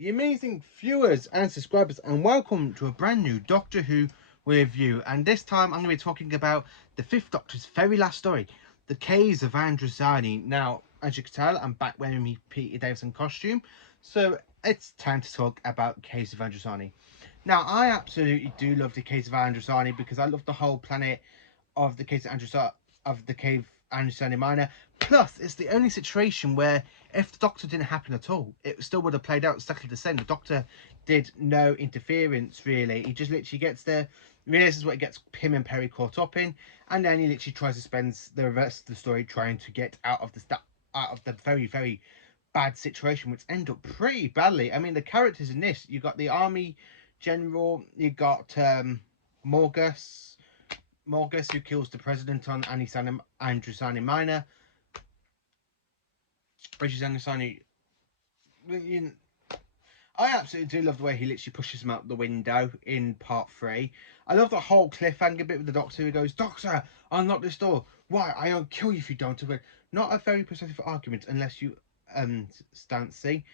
you amazing viewers and subscribers, and welcome to a brand new Doctor Who review. And this time I'm going to be talking about the Fifth Doctor's very last story, The Caves of Androzani. Now, as you can tell, I'm back wearing my Peter Davison costume, so it's time to talk about Caves of Androzani. Now, I absolutely do love the Caves of Androzani because I love the whole planet of the Caves of Androzani, of the Cave Androzani Minor. Plus, it's the only situation where if the Doctor didn't happen at all, it still would have played out exactly the same. The Doctor did no interference, really. He just literally gets there, realizes what it gets him and Perry caught up in, and then he literally tries to spend the rest of the story trying to get out of the very, very bad situation, which ended up pretty badly. I mean, the characters in this, you got the army general, you got Morgus, who kills the president on Androzani Minor, which is Androzani. I absolutely do love the way he literally pushes him out the window in part 3. I love the whole cliffhanger bit with the Doctor who goes, "Doctor, unlock this door. Why? I'll kill you if you don't." Not a very persuasive argument unless you Stancy.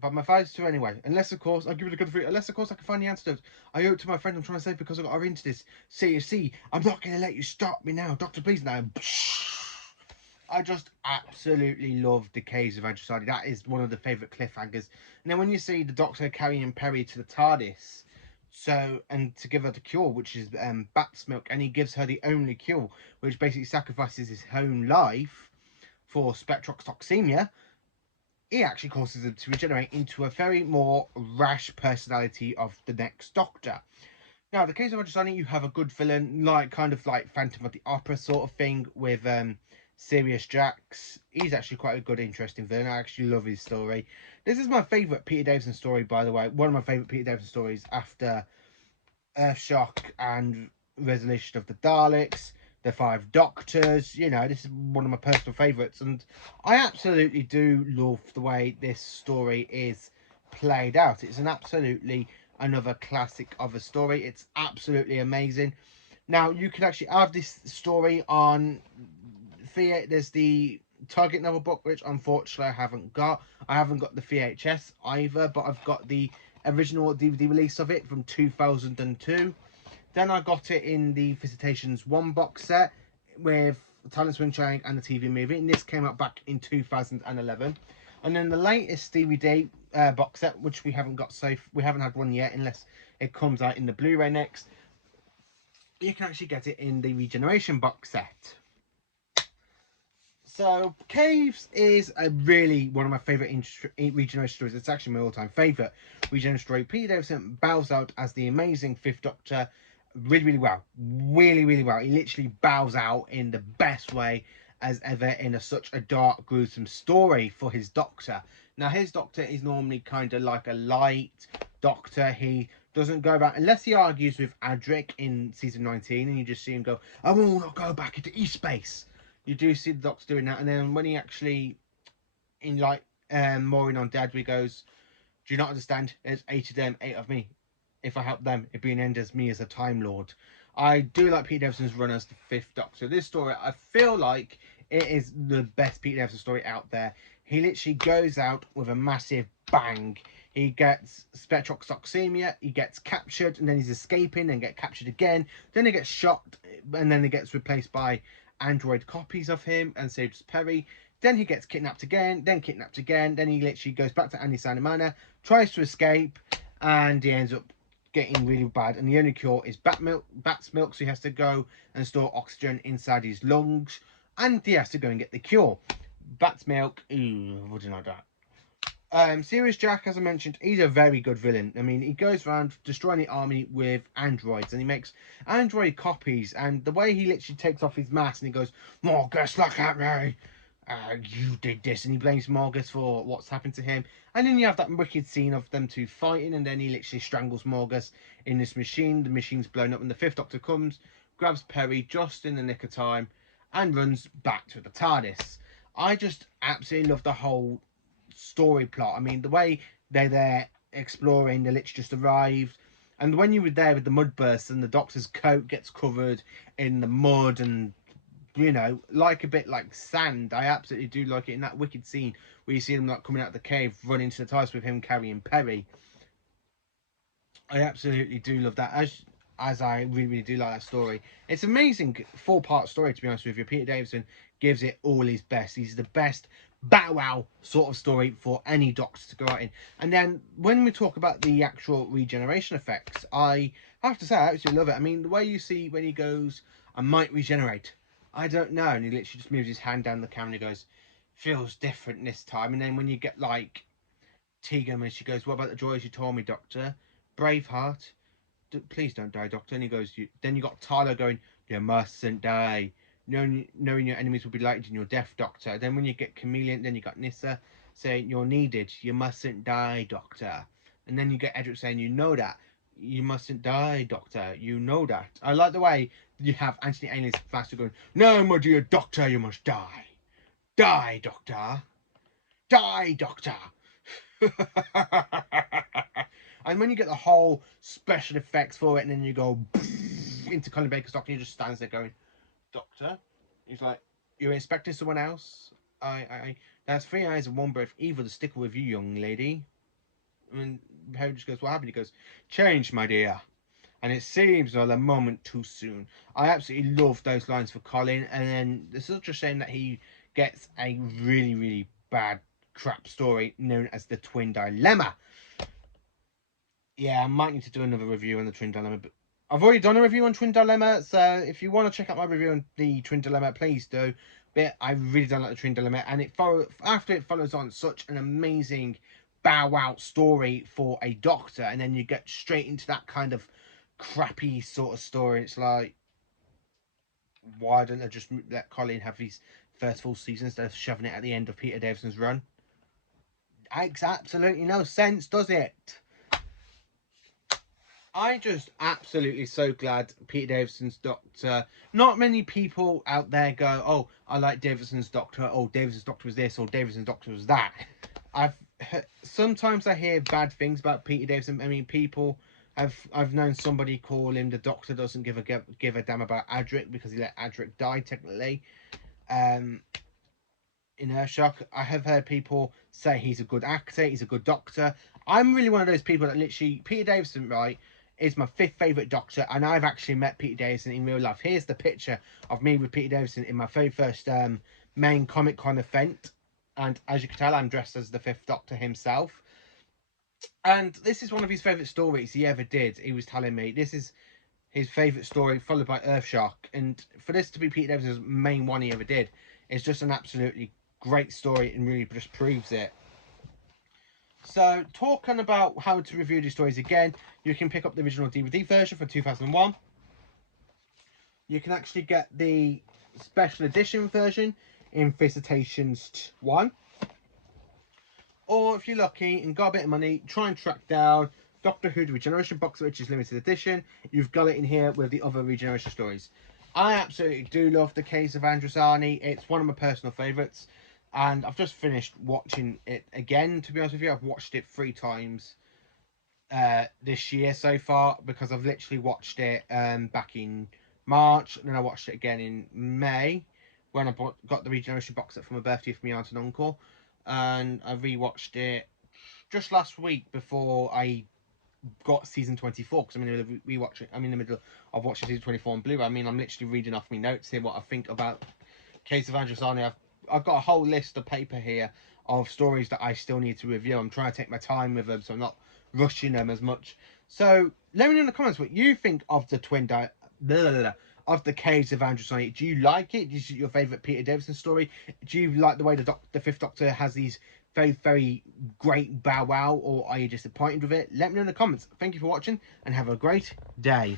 But my advice to anyway. Unless of course I'll give it a good free. Unless of course I can find the antidote. I owe it to my friend I'm trying to save because I got her into this. See, I'm not gonna let you stop me now. Doctor, please now. I just absolutely love the Caves of Androzani. That is one of the favourite cliffhangers. And then when you see the Doctor carrying Perry to the TARDIS, and to give her the cure, which is bat's milk, and he gives her the only cure, which basically sacrifices his own life for spectrotoxemia, he actually causes him to regenerate into a very more rash personality of the next Doctor. Now, the Caves of Androzani, you have a good villain, kind of like Phantom of the Opera sort of thing with Sirius Jax. He's actually quite a good, interesting villain. I actually love his story. This is my favourite Peter Davison story, by the way. One of my favourite Peter Davison stories after Earthshock and Resolution of the Daleks, the Five Doctors. You know, this is one of my personal favourites, and I absolutely do love the way this story is played out. It's an absolutely another classic of a story. It's absolutely amazing. Now, you can actually have this story on there's the Target novel book, which unfortunately I haven't got. I haven't got the VHS either, but I've got the original DVD release of it from 2002. Then I got it in the Visitations 1 box set with Talent Swing Chang and the TV movie, and this came out back in 2011. And then the latest DVD box set, which we haven't got, so we haven't had one yet unless it comes out in the Blu-ray next. You can actually get it in the Regeneration box set. So, Caves is really one of my favourite Regeneration stories. It's actually my all-time favourite Regeneration story. Peter Davison bows out as the amazing Fifth Doctor really, really well. Really, really well. He literally bows out in the best way as ever in such a dark, gruesome story for his Doctor. Now, his Doctor is normally kind of like a light Doctor. He doesn't go back, unless he argues with Adric in season 19, and you just see him go, "I will not go back into E-space." You do see the Doctor doing that, and then when he actually, in like Maureen on Dad, he goes, "Do you not understand? There's 8 of them, 8 of me. If I help them, it'd be an end as me as a Time Lord." I do like Peter Davison's run as the Fifth Doctor. This story, I feel like it is the best Peter Davison story out there. He literally goes out with a massive bang. He gets spectrotoxemia, he gets captured, and then he's escaping, and get captured again. Then he gets shot, and then he gets replaced by android copies of him and saves Perry. Then he gets kidnapped again, then he literally goes back to Androzani Manor, tries to escape, and he ends up getting really bad. And the only cure is bat's milk, so he has to go and store oxygen inside his lungs, and he has to go and get the cure. Bat's milk, ooh, I wouldn't like that. Sirius Jack, as I mentioned, he's a very good villain. I mean, he goes around destroying the army with androids, and he makes android copies. And the way he literally takes off his mask and he goes, "Morgus, look at me! You did this," and he blames Morgus for what's happened to him. And then you have that wicked scene of them two fighting, and then he literally strangles Morgus in this machine. The machine's blown up, and the Fifth Doctor comes, grabs Perry just in the nick of time, and runs back to the TARDIS. I just absolutely love the whole story plot. I mean, the way they're there exploring, they literally just arrived, and when you were there with the mud bursts and the Doctor's coat gets covered in the mud and you know, like a bit like sand. I absolutely do like it in that wicked scene where you see them like coming out of the cave, running to the TARDIS with him carrying Perry. I absolutely do love that. As I really, really do like that story. It's an amazing 4-part story, to be honest with you. Peter Davison gives it all his best. He's the best bow wow sort of story for any Doctor to go out in. And then when we talk about the actual regeneration effects, I have to say I absolutely love it. I mean, the way you see when he goes, I might regenerate. I don't know. And he literally just moves his hand down the camera and he goes, feels different this time. And then when you get like Tegan when she goes, what about the joys you told me, Doctor? Braveheart, please don't die, Doctor. And he goes, then you got Tyler going, you mustn't die. Knowing your enemies will be lightened in your death, Doctor. Then when you get Chameleon, then you got Nyssa saying, you're needed. You mustn't die, Doctor. And then you get Edric saying, you know that. You mustn't die, Doctor. You know that. I like the way you have Anthony Ainley's faster going, no, my dear Doctor, you must die. Die, Doctor. Die, Doctor. And when you get the whole special effects for it, and then you go into Colin Baker's Doctor, and he just stands there going, Doctor? He's like, you're inspecting someone else? That's 3 eyes and 1 breath, evil to stick with you, young lady. And Harry just goes, what happened? He goes, change, my dear. And it seems like a moment too soon. I absolutely love those lines for Colin, and then it's such a shame that he gets a really, really bad crap story known as the Twin Dilemma. Yeah, I might need to do another review on the Twin Dilemma, but I've already done a review on Twin Dilemma, so if you want to check out my review on the Twin Dilemma, please do. But I really don't like the Twin Dilemma, and after it follows on such an amazing bow wow story for a Doctor, and then you get straight into that kind of crappy sort of story. It's like, why don't they just let Colin have his first full season instead of shoving it at the end of Peter Davison's run? Makes absolutely no sense, does it? I just absolutely so glad Peter Davison's Doctor. Not many people out there go, oh, I like Davison's Doctor, oh, Davison's Doctor was this, or Davison's Doctor was that. Sometimes I hear bad things about Peter Davison. I mean, I've known somebody call him the Doctor doesn't give a damn about Adric because he let Adric die technically. In Earthshock, I have heard people say he's a good actor, he's a good Doctor. I'm really one of those people that literally, Peter Davison, right, is my 5th favourite Doctor, and I've actually met Peter Davison in real life. Here's the picture of me with Peter Davison in my very first main Comic Con event, and as you can tell, I'm dressed as the 5th Doctor himself. And this is one of his favourite stories he ever did. He was telling me this is his favourite story, followed by Earthshock, and for this to be Peter Davison's main one he ever did, it's just an absolutely great story and really just proves it. So, talking about how to review these stories again, you can pick up the original DVD version from 2001. You can actually get the special edition version in Visitations 1. Or if you're lucky and got a bit of money, try and track down Doctor Who The Regeneration box, which is limited edition. You've got it in here with the other Regeneration stories. I absolutely do love The Case of Androzani. It's one of my personal favourites. And I've just finished watching it again, to be honest with you. I've watched it 3 times this year so far, because I've literally watched it back in March, and then I watched it again in May when I got the Regeneration box set for my birthday for my aunt and uncle, and I rewatched it just last week before I got season 24, because I'm in the middle of rewatching. I'm in the middle of watching season 24 on Blu-ray. I mean, I'm literally reading off my notes here what I think about Case of Androzani. I've got a whole list of paper here of stories that I still need to review. I'm trying to take my time with them, so I'm not rushing them as much. So let me know in the comments what you think of the of the Case of Androzani. Do you like it? Is it your favourite Peter Davison story? Do you like the way the 5th Doctor has these very, very great bow wow, or are you disappointed with it? Let me know in the comments. Thank you for watching, and have a great day.